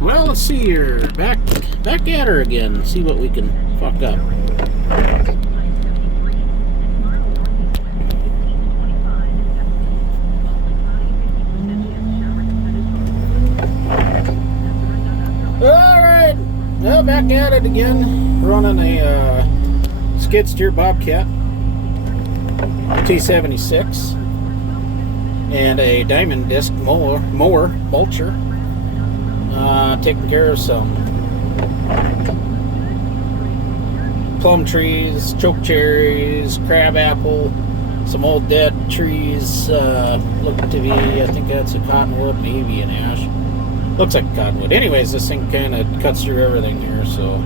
Well, let's see here. Back at her again. See what we can fuck up. Alright. Well, back at it again. Running a skid steer Bobcat T76 and a diamond disc mower mulcher. Taking care of some plum trees, choke cherries, crab apple, some old dead trees. Look to be, I think that's a cottonwood, maybe an ash. Looks like cottonwood. Anyways, this thing kind of cuts through everything here, so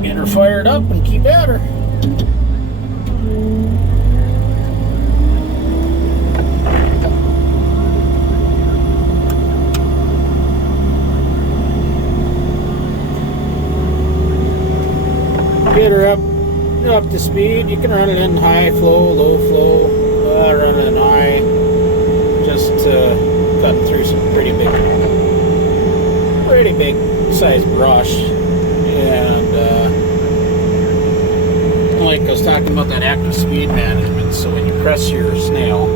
get her fired up and keep at her. Get her up to speed. You can run it in high flow, low flow. I run it in high, just cutting through some pretty big sized brush. And like I was talking about that active speed management. So when you press your snail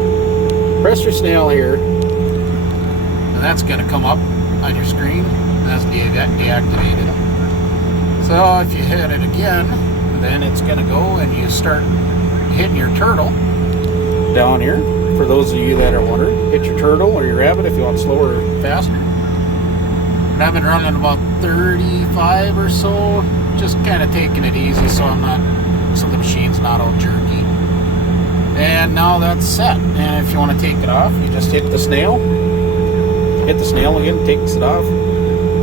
here, and that's going to come up on your screen. That's deactivated. So if you hit it again, then it's going to go and you start hitting your turtle down here. For those of you that are wondering, hit your turtle or your rabbit if you want slower or faster. And I've been running about 35 or so, just kind of taking it easy so the machine's not all jerky. And now that's set. And if you want to take it off, you just hit the snail. Hit the snail again, takes it off.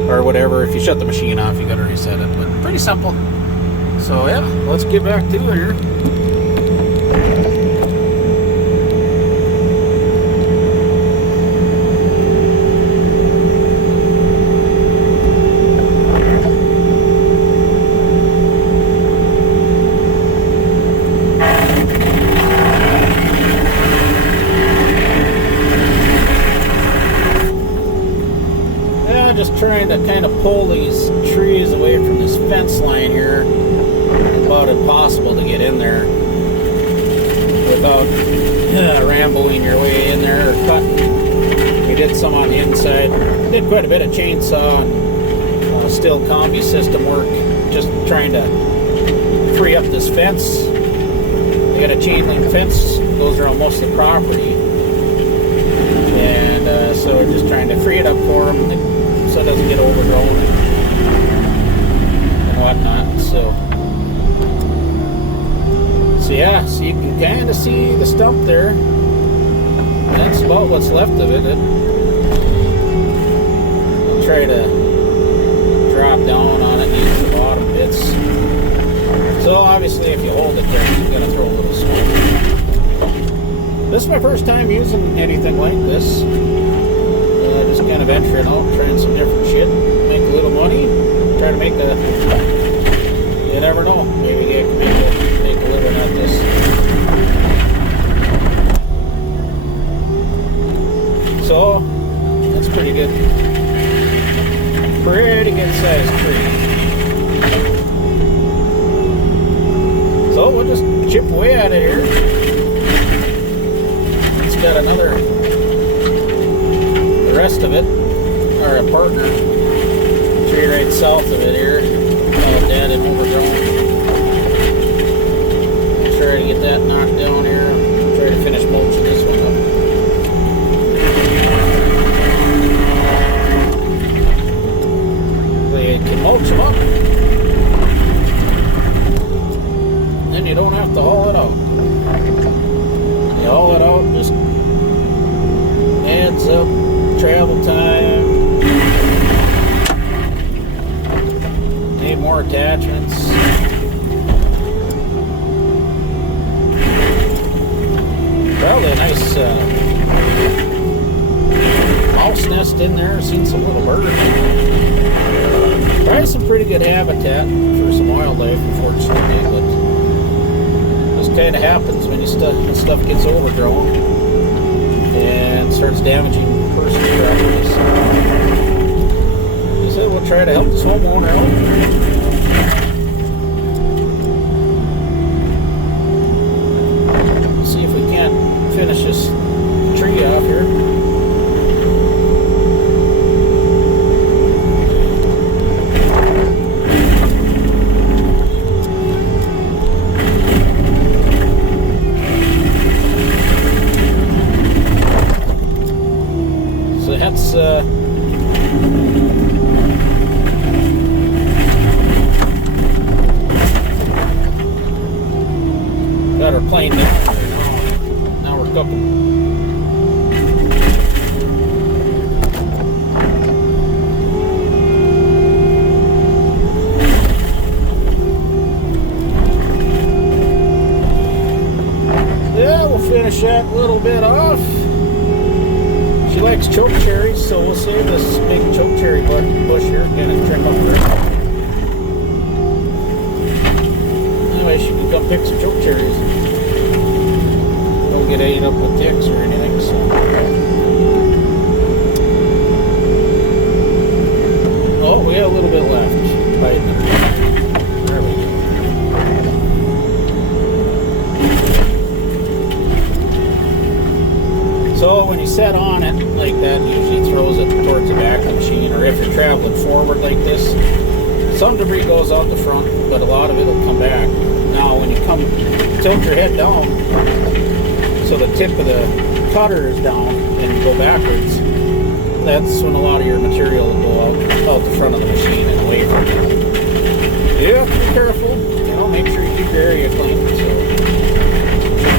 Or whatever. If you shut the machine off, you gotta reset it. But pretty simple. So yeah, let's get back to it here. Just trying to kind of pull these trees away from this fence line here. About impossible to get in there without ramboing your way in there or cutting. We did some on the inside. Did quite a bit of chainsaw and steel combi system work, just trying to free up this fence. They got a chain link fence, goes around most of the property, and so we're just trying to free it up for them so it doesn't get overgrown and whatnot. So yeah, so you can kind of see the stump there. That's about what's left of it. I'll try to drop down on it and use the bottom bits. So obviously if you hold it there, you're going to throw a little smoke. This is my first time using anything like this. Just kind of venturing out, trying some different shit, make a little money, try to make you never know, maybe you can make a living at this. So, that's pretty good. Pretty good sized tree. So we'll just chip away at it here. It's got another, the rest of it, or a partner, tree right south of it here, all dead and overgrown. Try to get that knocked down here. Try to finish mulching this one up. They can mulch them up. Then you don't have to haul it out. You haul it out, just adds up travel time. Need more attachments. Probably a nice mouse nest in there. Seen some little birds. Probably some pretty good habitat for some wildlife, unfortunately, but this kind of happens when stuff gets overgrown and starts starts damaging personal property. So, I said we'll try to help this homeowner out. Finish this tree off here. So that's got our plane now. Cooking. Yeah, we'll finish that a little bit off. She likes choke cherries, so we'll save this big choke cherry bush here and trim up her. Anyway, she can come pick some choke cherries. Get ate up with ticks or anything, so. Oh, we got a little bit left. There we go. So when you set on it like that, it usually throws it towards the back of the machine, or if you're traveling forward like this, some debris goes out the front, but a lot of it will come back. Now when you tilt your head down, so the tip of the cutter is down and you go backwards, that's when a lot of your material will go out the front of the machine and away from it. You have to be careful, you know, make sure you keep your area clean so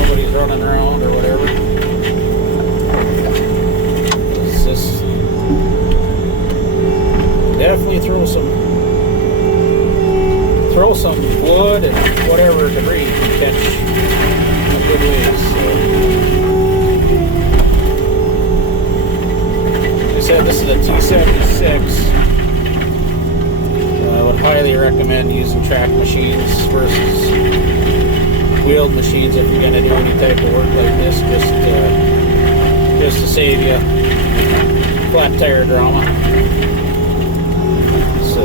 nobody's running around or whatever. It's just definitely throw some wood and whatever debris you can catch a good ways. Said this is a T76. I would highly recommend using track machines versus wheeled machines if you're going to do any type of work like this, just to save you flat tire drama. So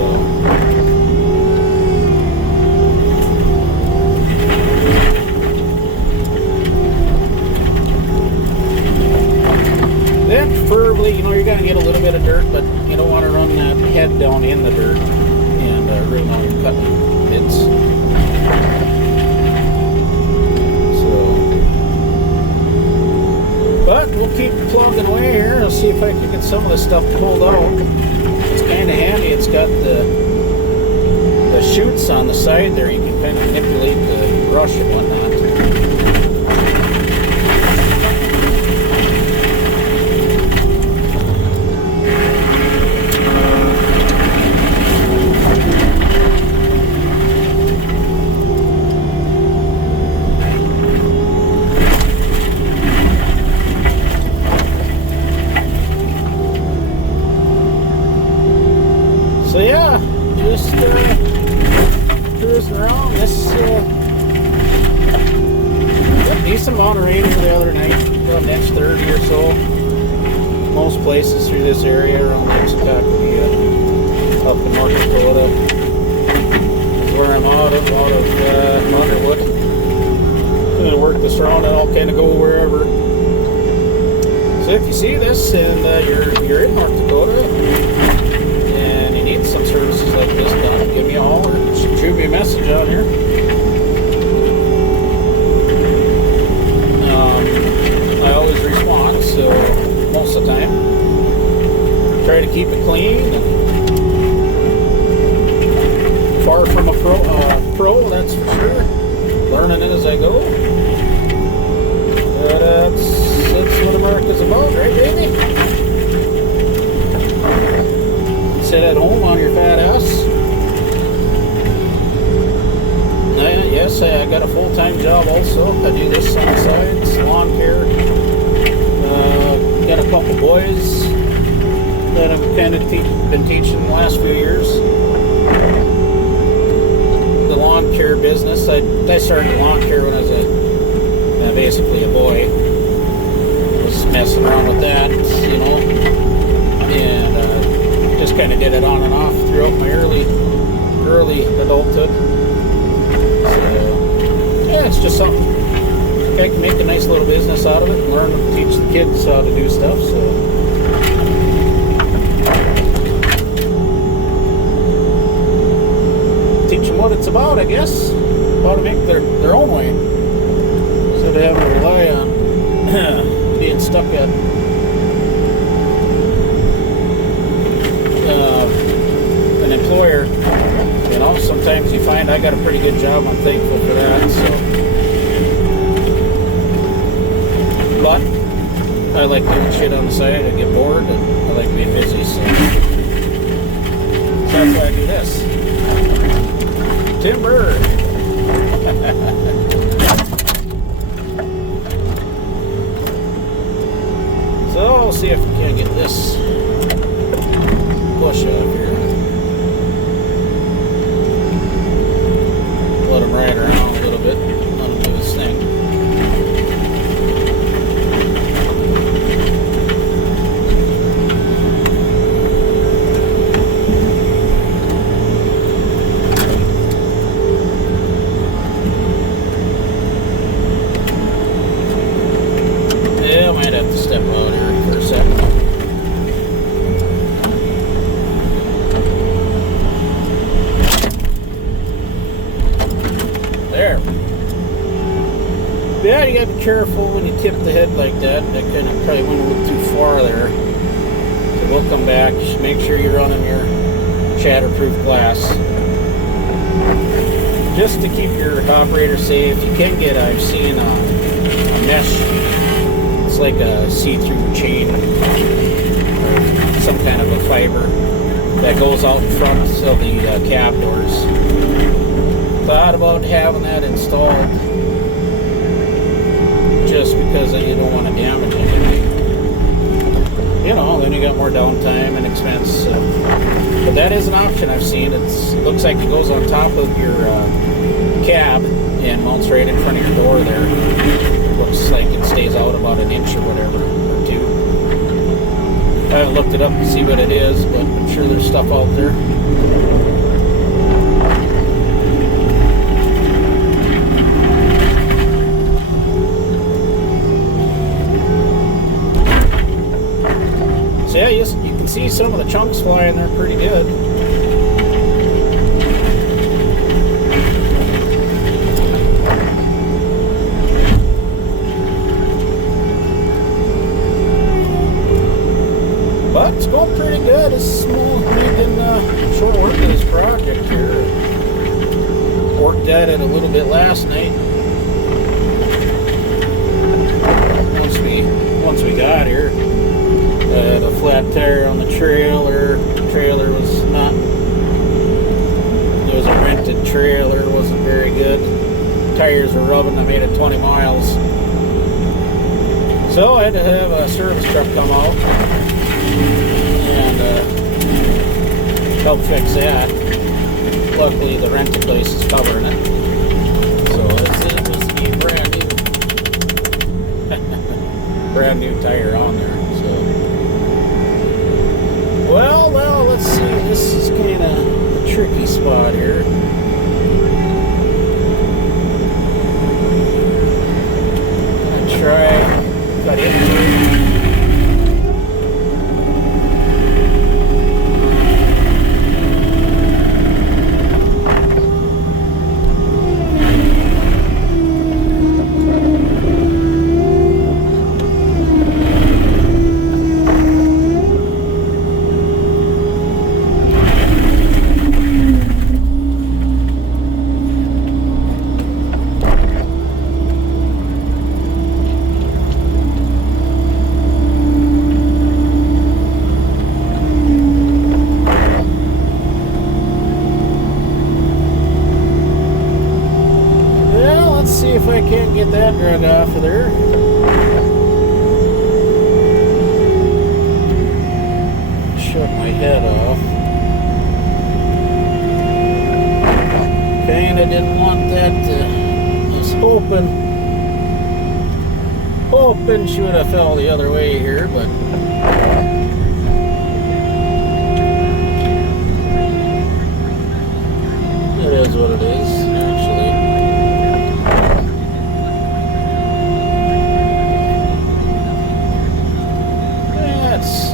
then preferably, you know, you're going to get a little bit of dirt, but you don't want to run that head down in the dirt and ruin all your cutting bits. So, but we'll keep plugging away here. I'll see if I can get some of this stuff pulled out. It's kind of handy. It's got the chutes on the side there. You can kind of manipulate the brush and whatnot. So yeah, just cruising around. This got a decent amount of rain the other night, about 1.30 inch or so. Most places through this area around Texas, up in North Dakota. That's where I'm out of Underwood. I'm gonna work this around and I'll kind of go wherever. So if you see this and you're in North Dakota, some services like this done, give me a holler, shoot me a message out here. I always respond, so most of the time try to keep it clean and far from a pro, that's for sure. Learning it as I go, but that's what America's about, right, baby? Sit at home on your fat ass. Yes, I got a full-time job also. I do this on the side, it's lawn care. Got a couple boys that I've kind of been teaching the last few years. The lawn care business. I started lawn care when I was basically a boy. I was messing around with that, you know, and just kind of did it on and off throughout my early adulthood. So yeah, it's just something I can make a nice little business out of it and learn to teach the kids how to do stuff. So teach them what it's about, I guess, how to make their own way, so they have to rely on being stuck at an employer. You know, sometimes you find I got a pretty good job. I'm thankful for that. So, but I like doing shit on the side. I get bored and I like being busy. So that's why I do this. Timber. So I'll see if we can get this bush up here. Let him ride around a little bit. Let him do his thing. Yeah, I might have to step out here for a second. There. Yeah, you gotta be careful when you tip the head like that. That kind of probably went a little too far there. So we'll come back. Just make sure you're running your shatterproof glass. Just to keep your operator safe. You can get, I've seen a mesh. It's like a see-through chain or some kind of a fiber that goes out in front of the cab doors. Thought about having that installed just because you don't want to damage anything. You know, then you got more downtime and expense. But that is an option I've seen. It looks like it goes on top of your cab and mounts right in front of your door there. Looks like it stays out about an inch or whatever, or two. I haven't looked it up to see what it is, but I'm sure there's stuff out there. So yeah, you can see some of the chunks flying there pretty good. But it's going pretty good. It's making short work of this project here. Worked at it a little bit last night. Once we got here, the flat tire on the trailer was not. It was a rented trailer. Wasn't very good. Tires were rubbing. I made it 20 miles. So I had to have a service truck come out and help fix that. Luckily, the rental place is covering it, so it was a brand new tire on there. So, well, let's see. This is kind of a tricky spot here. I try. Got it. If I can't get that drug off of there. Shut my head off. Kinda didn't want that to. I was hoping hoping she would have fell the other way here, but it is what it is, actually. Yeah, it's